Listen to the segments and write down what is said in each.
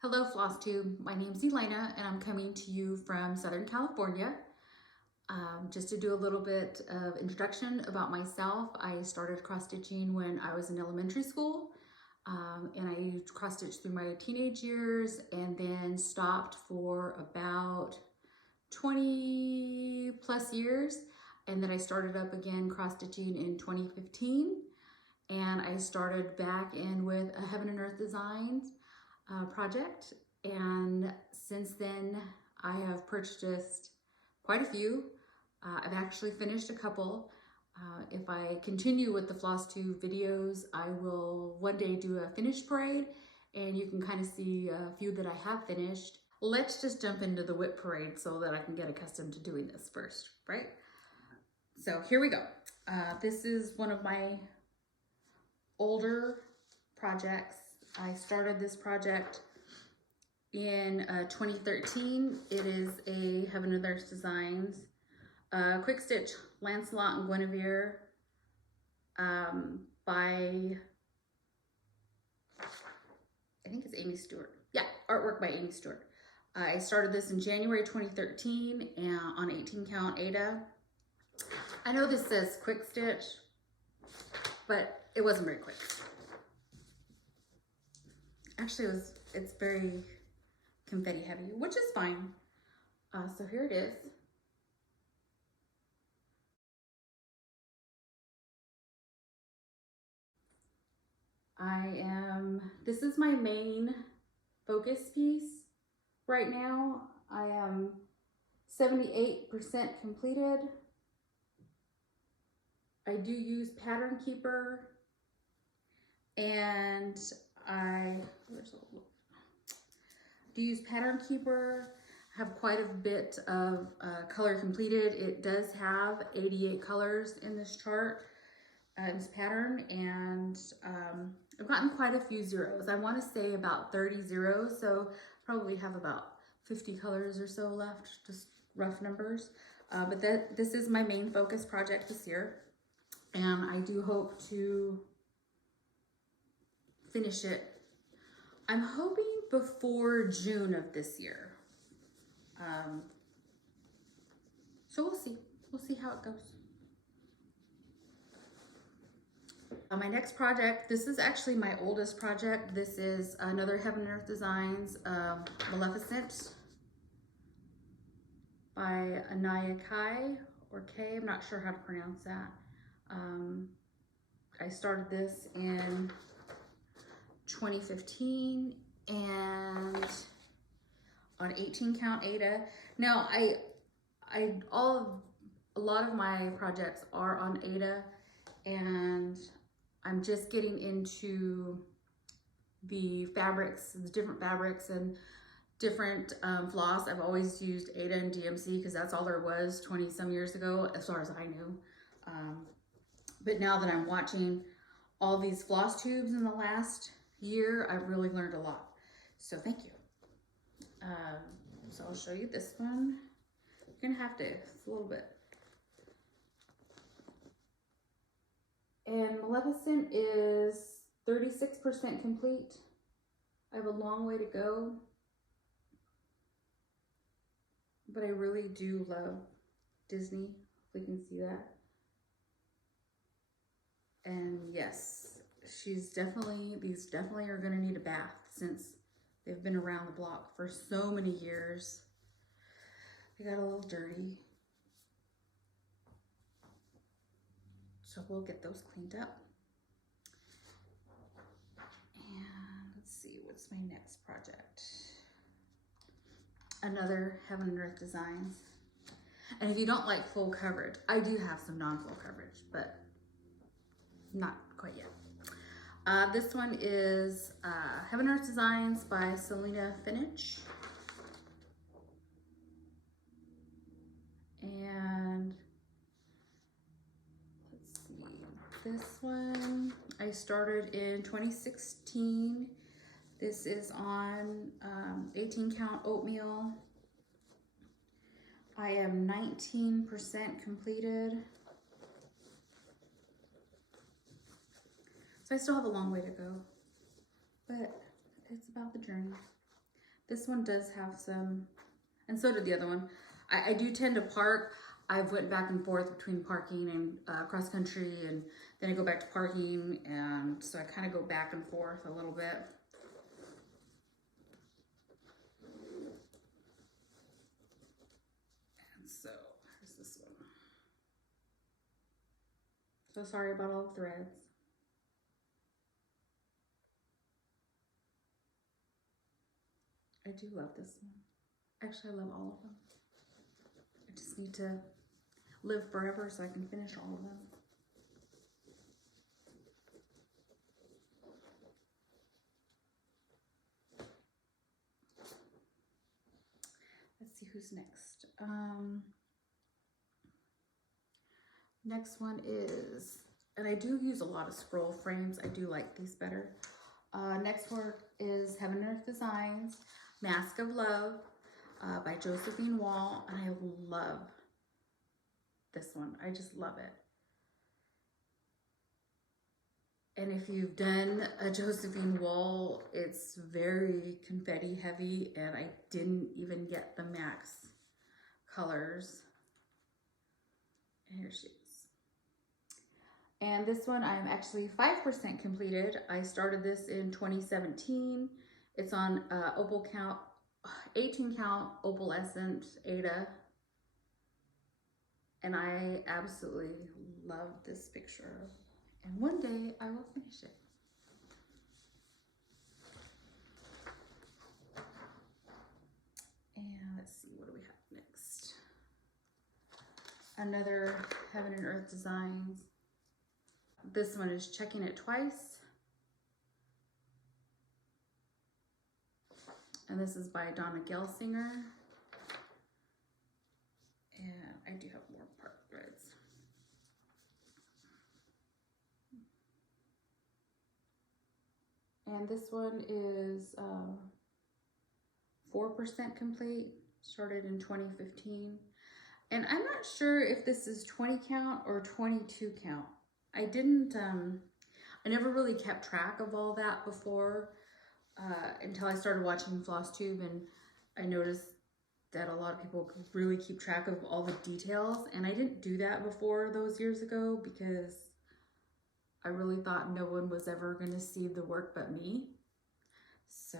Hello Flosstube, my name's Elena and I'm coming to you from Southern California. Just to do a little bit of introduction about myself, I started cross-stitching when I was in elementary school and I cross-stitched through my teenage years and then stopped for about 20 plus years, and then I started up again cross-stitching in 2015 and I started back in with a Heaven and Earth Designs project, and since then I have purchased quite a few. I've actually finished a couple. If I continue with the Flosstube videos, I will one day do a finish parade and you can kind of see a few that I have finished. Let's just jump into the WIP parade so that I can get accustomed to doing this first, right? So here we go. This is one of my older projects. I started this project in 2013. It is a Heaven and Earth Designs quick stitch Lancelot and Guinevere by, I think it's Amy Stewart. Yeah, artwork by Amy Stewart. I started this in January 2013 and on 18 count Ada. I know this says quick stitch, but it wasn't very quick. Actually, it's very confetti heavy, which is fine. So here it is. This is my main focus piece right now. I am 78% completed. I do use Pattern Keeper, and I do use Pattern Keeper. I have quite a bit of color completed. It does have 88 colors in this chart, this pattern, and I've gotten quite a few zeros. I want to say about 30 zeros, so probably have about 50 colors or so left, just rough numbers. But this is my main focus project this year, and I do hope to finish it. I'm hoping before June of this year. So we'll see. We'll see how it goes. My next project, this is actually my oldest project. This is another Heaven and Earth Designs Maleficent by Anaya Kai, or K, I'm not sure how to pronounce that. I started this in 2015 and on 18 count Ada. Now a lot of my projects are on Ada, and I'm just getting into the fabrics, the different fabrics and different floss. I've always used Ada and DMC because that's all there was 20 some years ago, as far as I knew. But now that I'm watching all these floss tubes in the last year, I've really learned a lot. So thank you. So I'll show you this one. You're gonna have to, it's a little bit. And Maleficent is 36% complete. I have a long way to go, but I really do love Disney, if we can see that. And yes, these definitely are gonna need a bath since they've been around the block for so many years. They got a little dirty. So we'll get those cleaned up. And let's see, what's my next project? Another Heaven and Earth Designs. And if you don't like full coverage, I do have some non-full coverage, but not quite yet. This one is Heaven and Earth Designs by Selena Finich. And let's see, this one I started in 2016. This is on 18 count oatmeal. I am 19% completed. So I still have a long way to go, but it's about the journey. This one does have some, and so did the other one. I do tend to park. I've went back and forth between parking and cross country, and then I go back to parking, and so I kind of go back and forth a little bit. And so here's this one. So sorry about all the threads. I do love this one. Actually, I love all of them. I just need to live forever so I can finish all of them. Let's see who's next. Next one is, and I do use a lot of scroll frames. I do like these better. Next work is Heaven and Earth Designs, Masque of Love by Josephine Wall, and I love this one. I just love it. And if you've done a Josephine Wall, it's very confetti heavy, and I didn't even get the max colors. And here she is. And this one I'm actually 5% completed. I started this in 2017. It's on opal count, 18 count opalescent Ada. And I absolutely love this picture. And one day I will finish it. And let's see, what do we have next? Another Heaven and Earth Designs. This one is Checking It Twice. And this is by Donna Gelsinger. And I do have more part threads. And this one is 4% complete, started in 2015. And I'm not sure if this is 20 count or 22 count. I didn't, I never really kept track of all that before until I started watching Flosstube, and I noticed that a lot of people could really keep track of all the details, and I didn't do that before those years ago because I really thought no one was ever going to see the work but me. So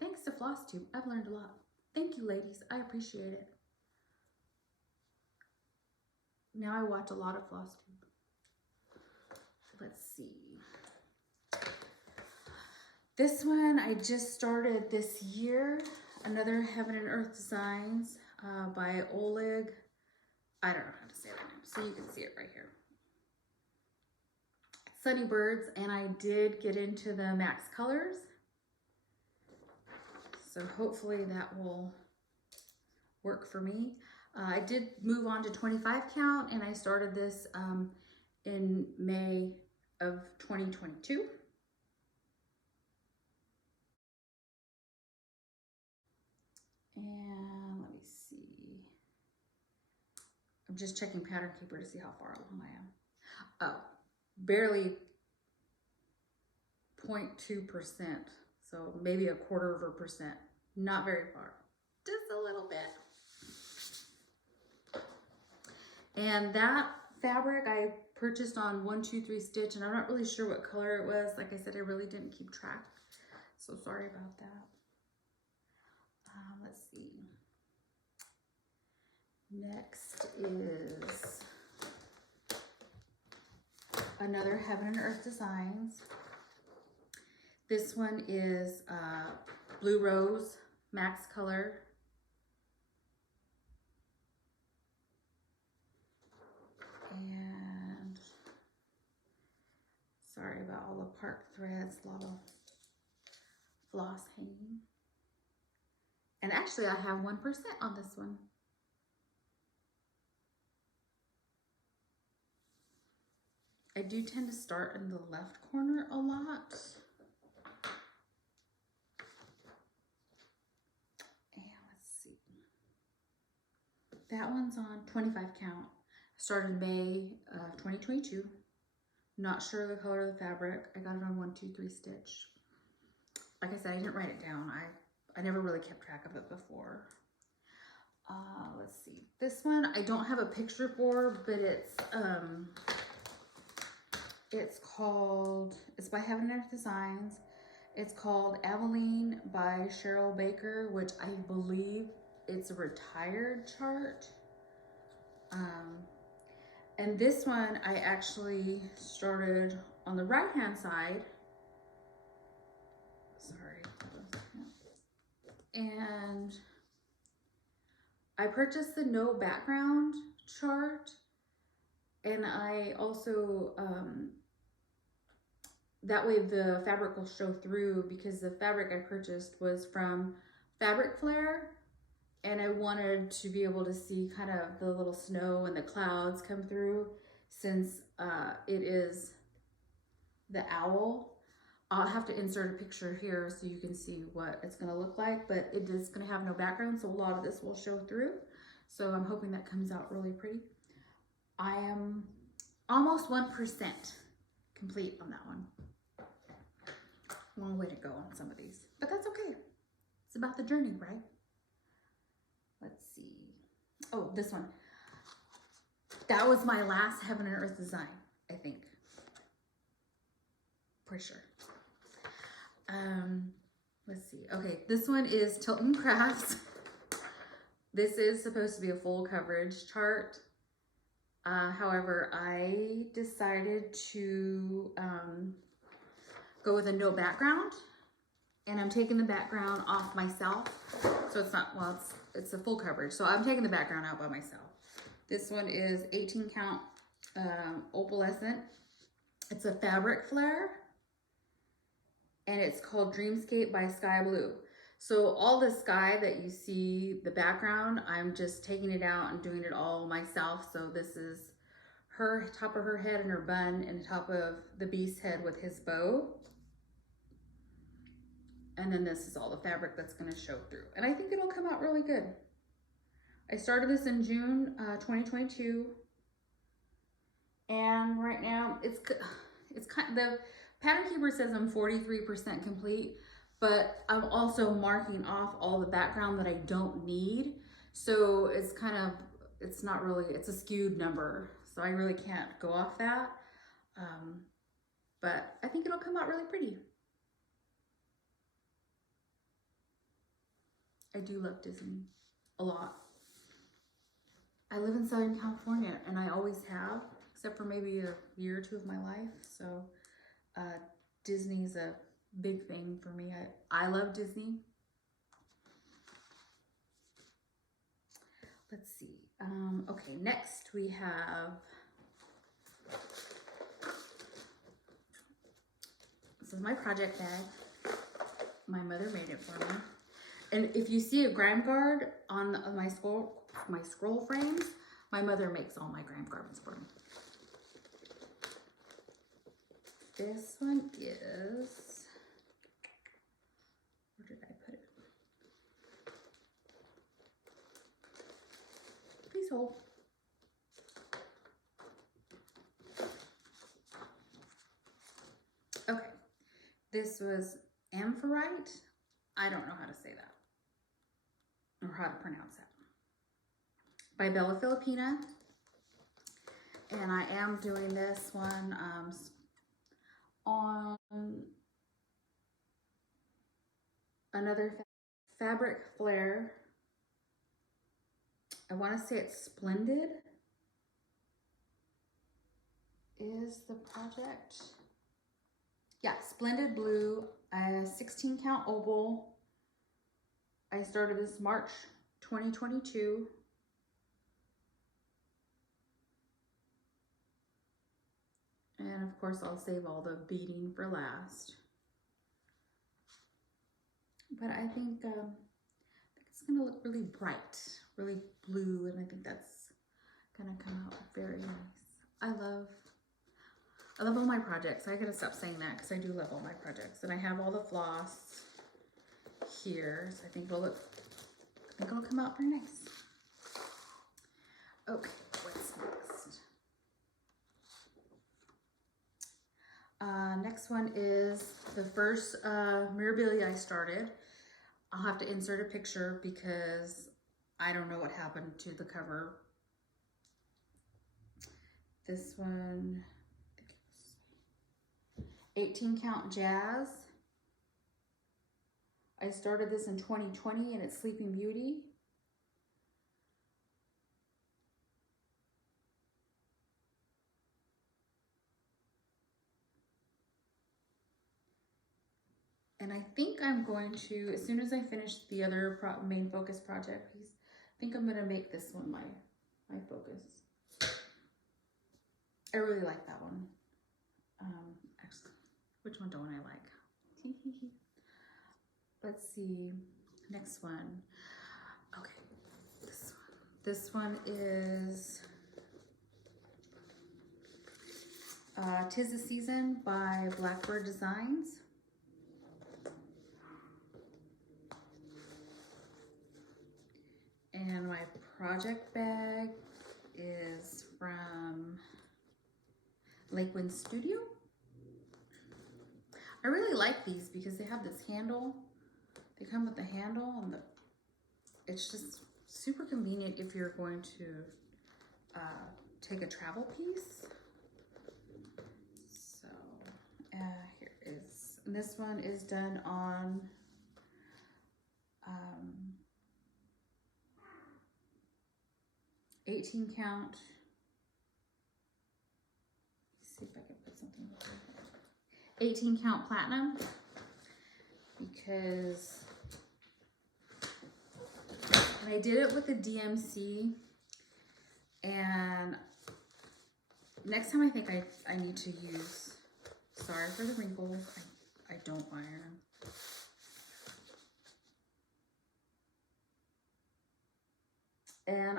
thanks to Flosstube, I've learned a lot. Thank you, ladies. I appreciate it. Now I watch a lot of Flosstube. Let's see. This one I just started this year. Another Heaven and Earth Designs by Oleg. I don't know how to say that name, so you can see it right here. Sunny Birds, and I did get into the max colors. So hopefully that will work for me. I did move on to 25 count, and I started this in May of 2022. And let me see. I'm just checking Pattern Keeper to see how far along I am. Oh, barely 0.2%. So maybe 1/4%. Not very far. Just a little bit. And that fabric I purchased on 123 Stitch, and I'm not really sure what color it was. Like I said, I really didn't keep track. So sorry about that. Let's see. Next is another Heaven and Earth Designs. This one is Blue Rose Max Color. And sorry about all the part threads, a lot of floss hanging. And actually I have 1% on this one. I do tend to start in the left corner a lot. And let's see. That one's on 25 count. Started May of 2022. Not sure the color of the fabric. I got it on 123 Stitch. like I said, I didn't write it down. I never really kept track of it before. Let's see. This one I don't have a picture for, but it's by Heaven and Earth Designs. It's called Aveline by Cheryl Baker, which I believe it's a retired chart. And this one I actually started on the right hand side. Sorry. And I purchased the no background chart, and I also, that way the fabric will show through, because the fabric I purchased was from Fabric Flare, and I wanted to be able to see kind of the little snow and the clouds come through, since it is the owl. I'll have to insert a picture here so you can see what it's going to look like, but it is going to have no background, so a lot of this will show through. So I'm hoping that comes out really pretty. I am almost 1% complete on that one. Long way to go on some of these, but that's okay. It's about the journey, right? Let's see. Oh, this one. That was my last Heaven and Earth design, I think. For sure. Let's see. Okay, this one is Tilton Crafts. This is supposed to be a full coverage chart. However, I decided to go with a no background, and I'm taking the background off myself. So it's not, well, it's a full coverage. So I'm taking the background out by myself. This one is 18 count opalescent. It's a fabric flare, and it's called Dreamscape by Sky Blue. So all the sky that you see, the background, I'm just taking it out and doing it all myself. So this is her, top of her head and her bun, and top of the beast's head with his bow. And then this is all the fabric that's gonna show through. And I think it'll come out really good. I started this in June 2022. And right now it's kind of, the pattern keeper says I'm 43% complete, but I'm also marking off all the background that I don't need. So it's kind of, it's not really, it's a skewed number. So I really can't go off that. But I think it'll come out really pretty. I do love Disney a lot. I live in Southern California, and I always have, except for maybe a year or two of my life. So Disney's a big thing for me. I love Disney. Let's see. Okay, next we have, this is my project bag. My mother made it for me. And if you see a grime guard on my scroll frames, my mother makes all my grime garments for me. This one is, where did I put it? Please hold. Okay, this was Amphitrite. I don't know how to say that, or how to pronounce that. By Filipina. And I am doing this one on another fabric flare. I want to say it's Splendid is the project. Yeah, Splendid Blue, 16 count opal. I started this March 2022. And of course, I'll save all the beading for last. But I think it's gonna look really bright, really blue, and I think that's gonna come out very nice. I love all my projects. I gotta stop saying that because I do love all my projects. And I have all the floss here, so I think it'll come out very nice. Okay, what's next? Next one is the first Mirabilia I started. I'll have to insert a picture because I don't know what happened to the cover. This one, 18 count jazz. I started this in 2020 and it's Sleeping Beauty. And I think I'm going to, as soon as I finish the other main focus project piece, I think I'm gonna make this one my focus. I really like that one. Actually, which one don't I like? Let's see, next one. Okay, this one. This one is 'Tis the Season by Blackbird Designs. And my project bag is from Lakewind Studio. I really like these because they have this handle. They come with the handle and it's just super convenient if you're going to take a travel piece. So here is, and this one is done on 18 count. Let's see if I can put something here. 18 count platinum, because and I did it with the DMC, and next time I think I need to use, sorry for the wrinkles, I don't iron. And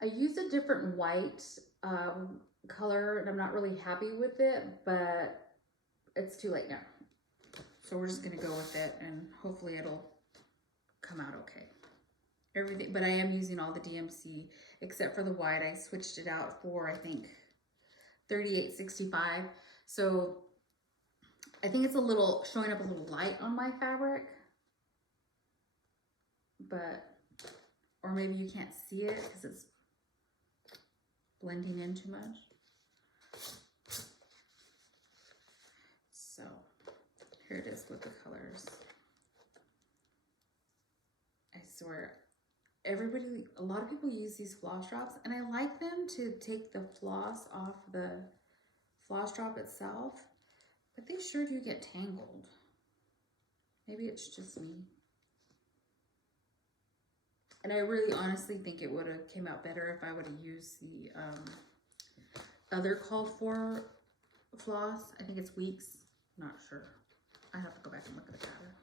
I used a different white color and I'm not really happy with it, but it's too late now. So we're just gonna go with it and hopefully it'll come out okay. Everything, but I am using all the DMC except for the white. I switched it out for, I think, 3865. So I think it's a little, showing up a little light on my fabric, but, or maybe you can't see it because it's blending in too much. So here it is with the colors. I swear, a lot of people use these floss drops, and I like them to take the floss off the floss drop itself, but they sure do get tangled. Maybe it's just me. And I really honestly think it would have came out better if I would have used the other called for floss. I think it's Weeks, not sure. I have to go back and look at the pattern.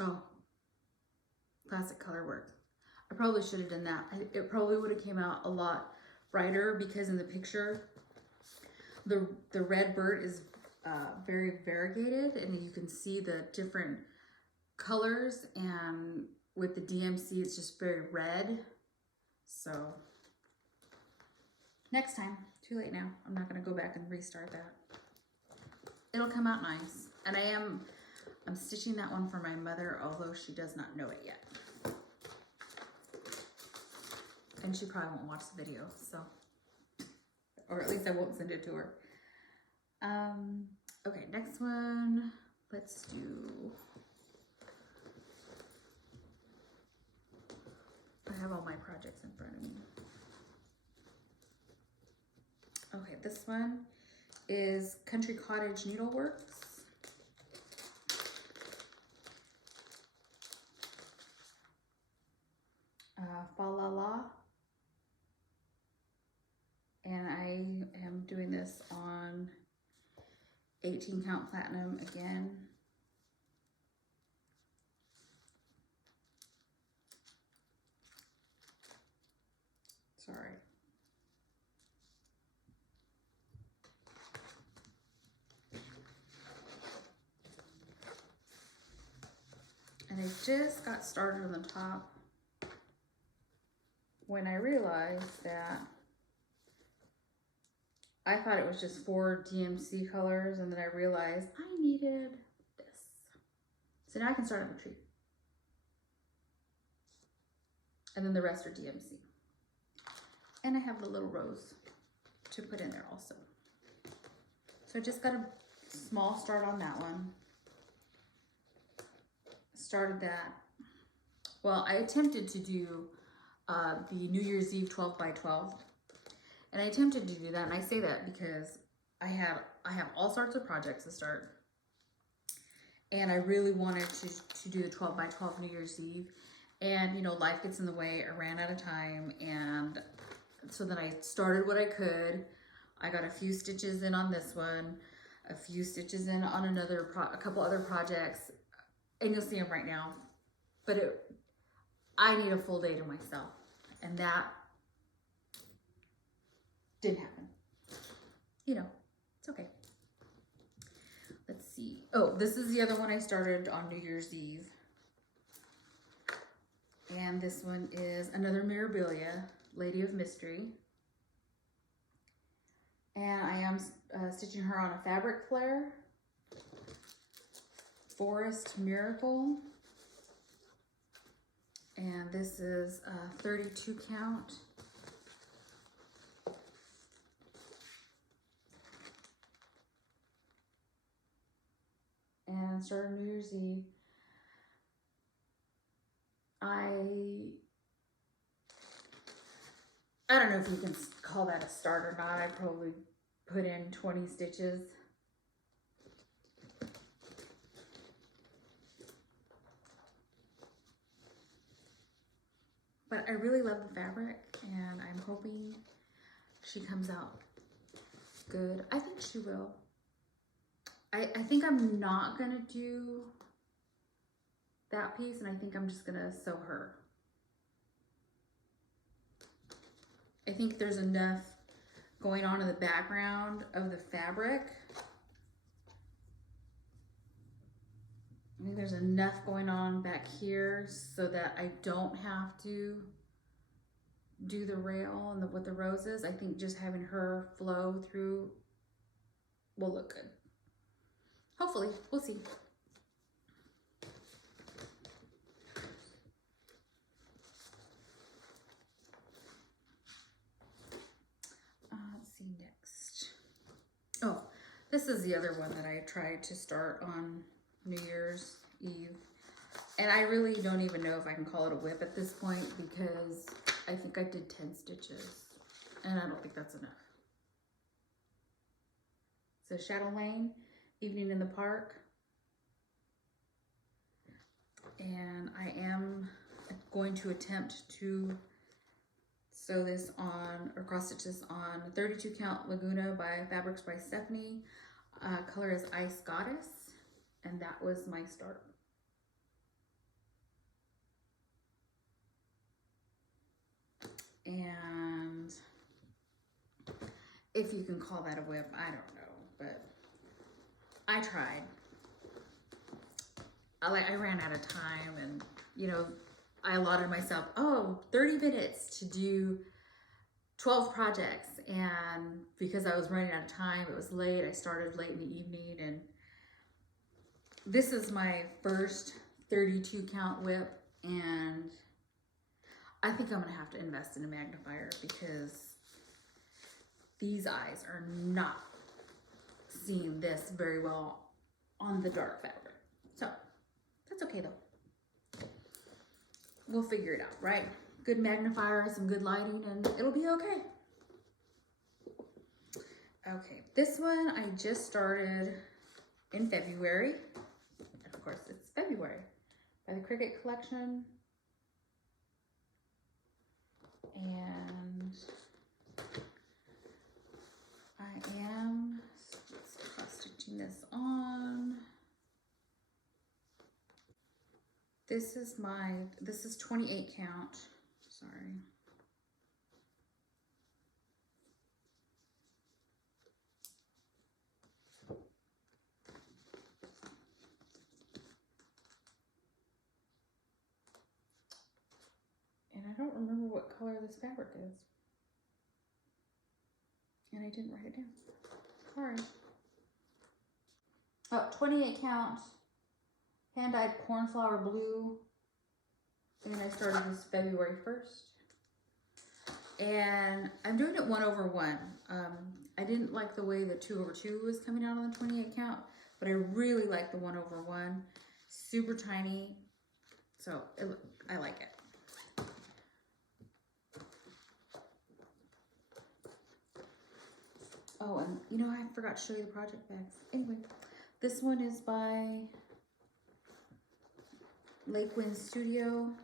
Oh, classic color work. I probably should have done that. It probably would have came out a lot brighter because in the picture, the red bird is very variegated and you can see the different colors, and with the DMC it's just very red. So next time, too late now. I'm not going to go back and restart that. It'll come out nice. And I'm stitching that one for my mother, although she does not know it yet. And she probably won't watch the video, so, or at least I won't send it to her. Okay, next one, let's do, I have all my projects in front of me. Okay, this one is Country Cottage Needleworks. Fa La La. And I am doing this on 18 count platinum again. Sorry. And I just got started on the top when I realized that I thought it was just 4 DMC colors, and then I realized I needed this. So now I can start on the tree. And then the rest are DMC. And I have the little rose to put in there also. So I just got a small start on that one. Started that. Well, I attempted to do the New Year's Eve 12 by 12. And I attempted to do that, and I say that because I have all sorts of projects to start. And I really wanted to do the 12 by 12 New Year's Eve. And, you know, life gets in the way. I ran out of time. And so then I started what I could. I got a few stitches in on this one, a few stitches in on a couple other projects. And you'll see them right now. But I need a full day to myself. And that didn't happen. You know, it's okay. Let's see. Oh, this is the other one I started on New Year's Eve. And this one is another Mirabilia, Lady of Mystery. And I am stitching her on a fabric flare. Forest Miracle. And this is a 32 count. And started New Year's Eve. I don't know if you can call that a start or not. I probably put in 20 stitches. But I really love the fabric, and I'm hoping she comes out good. I think she will. I think I'm not gonna do that piece, and I think I'm just gonna sew her. I think there's enough going on in the background of the fabric. I think there's enough going on back here so that I don't have to do the rail and with the roses. I think just having her flow through will look good. Hopefully, we'll see. Let's see next. Oh, this is the other one that I tried to start on New Year's Eve. And I really don't even know if I can call it a whip at this point because I think I did 10 stitches and I don't think that's enough. So Chatelaine, Evening in the Park. And I am going to attempt to sew this on, or cross stitch this on 32 count Laguna by Fabrics by Stephanie. Color is Ice Goddess. And that was my start. And if you can call that a whip, I don't know, but I tried. I ran out of time, and you know, I allotted myself 30 minutes to do 12 projects, and because I was running out of time, it was late. I started late in the evening, and this is my first 32 count whip, and I think I'm gonna have to invest in a magnifier because these eyes are not seeing this very well on the dark fabric. So that's okay though. We'll figure it out, right? Good magnifier, some good lighting, and it'll be okay. Okay, this one I just started in February. Of course, it's February by the Cricut Collection. And I am cross stitching this on. This is 28 count, sorry. And I don't remember what color this fabric is. And I didn't write it down. Sorry. Oh, 28 count, hand-dyed cornflower blue. And I started this February 1st. And I'm doing it 1/1. I didn't like the way the 2/2 was coming out on the 28 count, but I really like the 1/1. Super tiny, so I like it. Oh, and you know, I forgot to show you the project bags. Anyway, this one is by Lakewind Studio.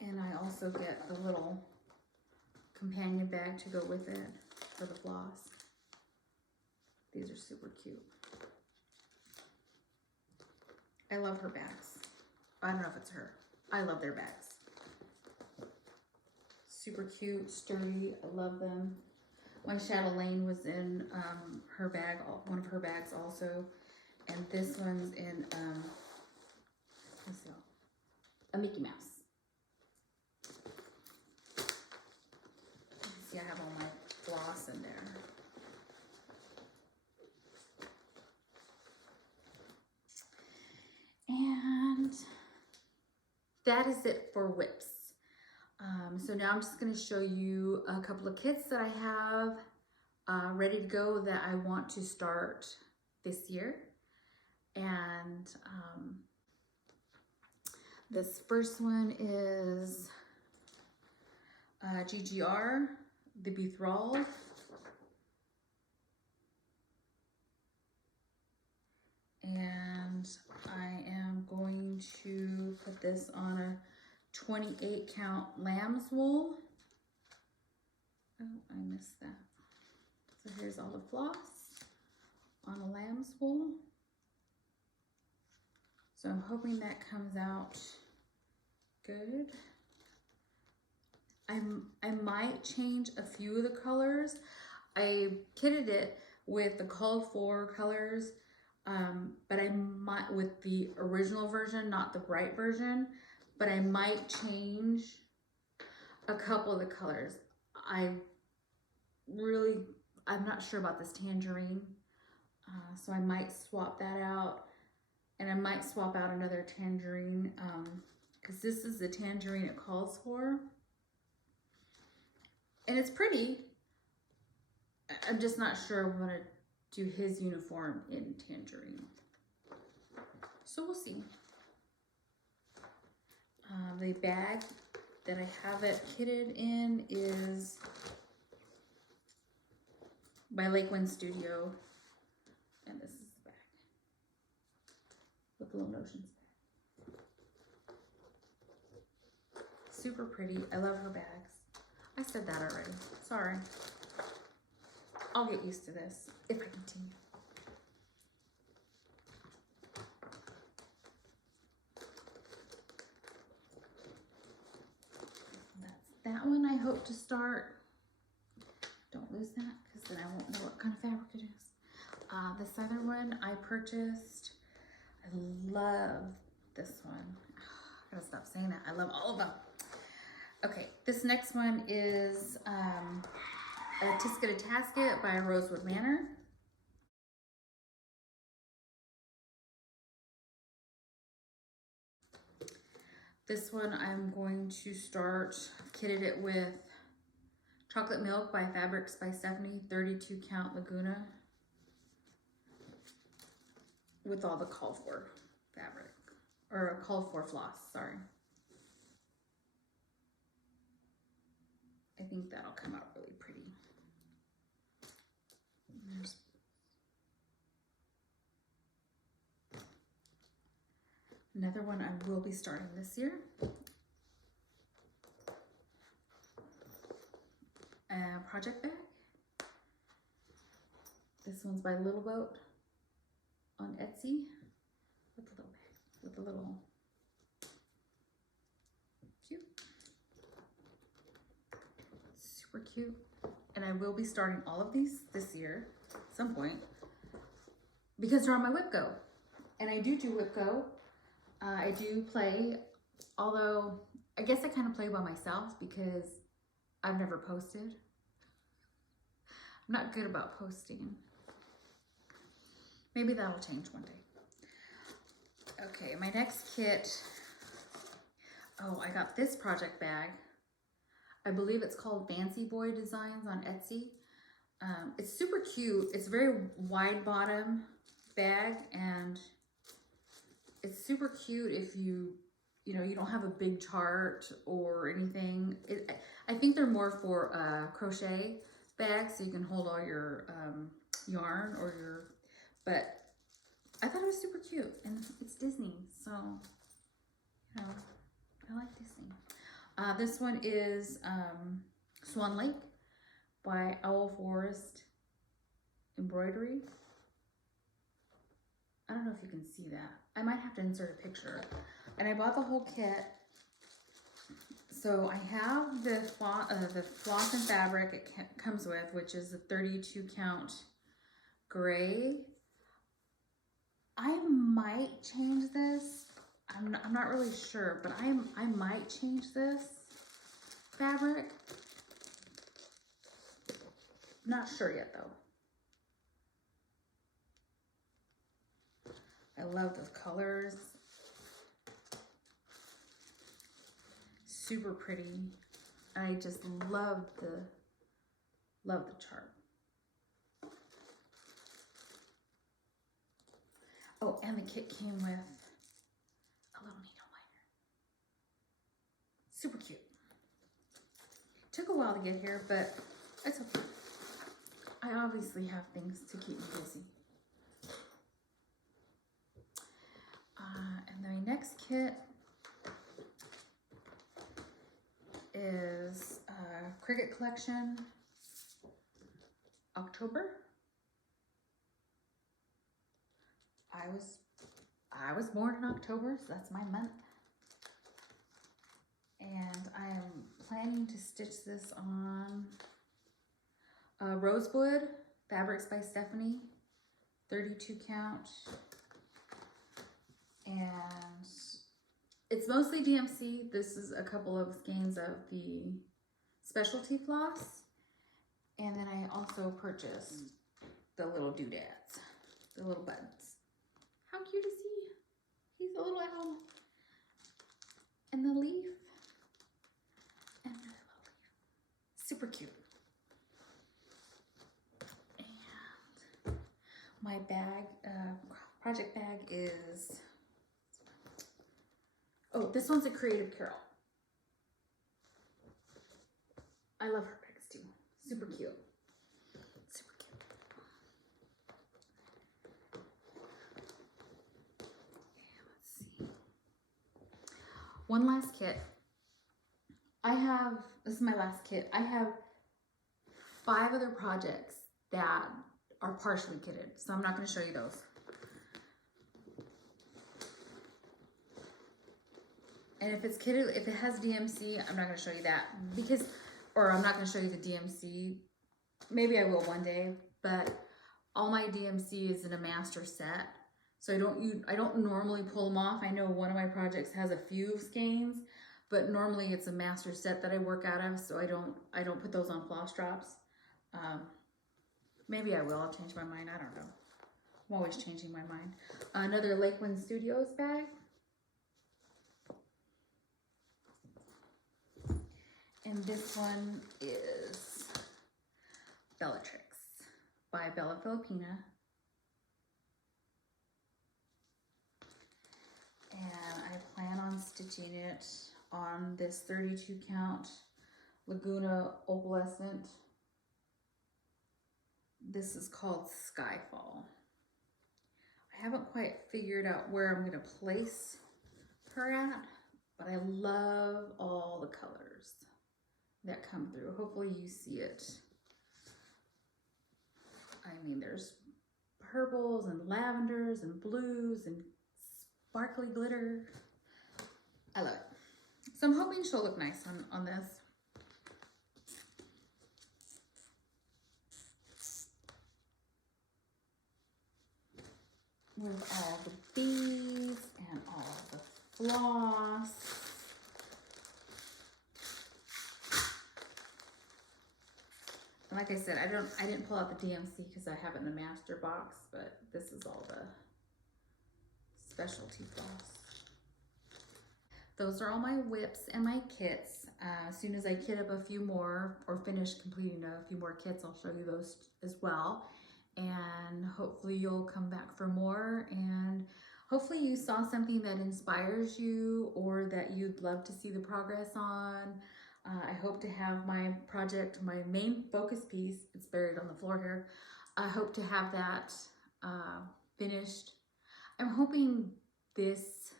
And I also get the little companion bag to go with it for the floss. These are super cute. I love her bags. I don't know if it's her. I love their bags. Super cute, sturdy. I love them. My Chatelaine was in her bag, one of her bags also. And this one's in let's see, a Mickey Mouse. See, I have all my floss in there. And that is it for WIPs. So now I'm just going to show you a couple of kits that I have ready to go that I want to start this year. And this first one is GGR, the Betrothed. And I am going to put this on a 28 count lamb's wool. Oh, I missed that. So here's all the floss on a lamb's wool. So I'm hoping that comes out good. I might change a few of the colors. I kitted it with the called for colors, but I might, with the original version, not the bright version, but I might change a couple of the colors. I'm not sure about this tangerine, so I might swap that out, and I might swap out another tangerine, because this is the tangerine it calls for. And it's pretty. I'm just not sure I'm gonna do his uniform in tangerine. So we'll see. The bag that I have it kitted in is by Lakewind Studio. And this is the bag with little notions. Super pretty. I love her bags. I said that already. Sorry. I'll get used to this if I continue. That's that one I hope to start. Don't lose that because then I won't know what kind of fabric it is. This other one I purchased. I love this one. I gotta stop saying that. I love all of them. Okay, this next one is a Tisket a Tasket by Rosewood Manor. This one I'm going to start, I've kitted it with Chocolate Milk by Fabrics by Stephanie, 32 count Laguna, with all the called for fabric, or called for floss, sorry. I think that'll come out really pretty. There's another one I will be starting this year. Project bag. This one's by Little Boat on Etsy with the little bag, with the little cute. Super cute. And I will be starting all of these this year at some point because they're on my WIP Go. And I do WIP Go. I do play, although I guess I kind of play by myself because I've never posted. I'm not good about posting. Maybe that'll change one day. Okay, my next kit. Oh, I got this project bag. I believe it's called Fancy Boy Designs on Etsy. It's super cute. It's a very wide bottom bag, and it's super cute if you don't have a big chart or anything. I think they're more for crochet bags, so you can hold all your yarn or your, but I thought it was super cute, and it's Disney, so, you know, I like Disney. This one is Swan Lake by Owl Forest Embroidery. I don't know if you can see that. I might have to insert a picture. And I bought the whole kit. So I have the floss and fabric it comes with, which is a 32 count gray. I might change this. I'm not really sure, but I might change this fabric. Not sure yet though. I love the colors. Super pretty. I just love the chart. Oh, and the kit came with a little needle liner. Super cute. Took a while to get here, but it's okay. I obviously have things to keep me busy. And then my next kit is Cricket Collection October. I was born in October, so that's my month. And I am planning to stitch this on Rosewood Fabrics by Stephanie, 32 count. And it's mostly DMC. This is a couple of skeins of the specialty floss. And then I also purchased the little doodads, the little buttons. How cute is he? He's a little owl. And the leaf. And another little leaf. Super cute. And my bag, project bag is, oh, this one's a Creative Carol. I love her bags too. Super cute. Super cute. Okay, let's see. One last kit. This is my last kit. I have 5 other projects that are partially kitted, so I'm not going to show you those. And if it's kitted, if it has DMC, I'm not going to show you that or I'm not going to show you the DMC. Maybe I will one day, but all my DMC is in a master set. So I don't normally pull them off. I know one of my projects has a few skeins, but normally it's a master set that I work out of, so I don't put those on floss drops. Maybe I will. I'll change my mind. I don't know. I'm always changing my mind. Another Lakeland Studios bag. And this one is Bellatrix by Bella Filipina. And I plan on stitching it on this 32 count Laguna Opalescent. This is called Skyfall. I haven't quite figured out where I'm going to place her at, but I love all the colors that come through. Hopefully you see it. I mean, there's purples and lavenders and blues and sparkly glitter. I love it. So I'm hoping she'll look nice on this. With all the beads and all the floss. And like I said, I didn't pull out the DMC because I have it in the master box, but this is all the specialty floss. Those are all my WIPs and my kits. As soon as I kit up a few more or finish completing a few more kits, I'll show you those as well. And hopefully you'll come back for more, and hopefully you saw something that inspires you or that you'd love to see the progress on. I hope to have my project, my main focus piece, it's buried on the floor here. I hope to have that finished. I'm hoping this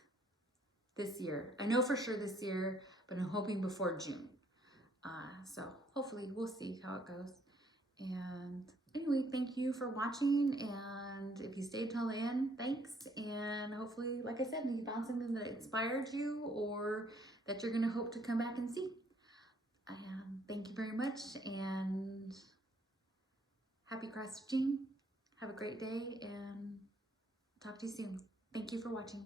year. I know for sure this year, but I'm hoping before June. So hopefully we'll see how it goes. And anyway, thank you for watching. And if you stayed till the end, thanks. And hopefully, like I said, you found something that inspired you or that you're gonna hope to come back and see. And thank you very much, and happy cross stitching. Have a great day, and talk to you soon. Thank you for watching.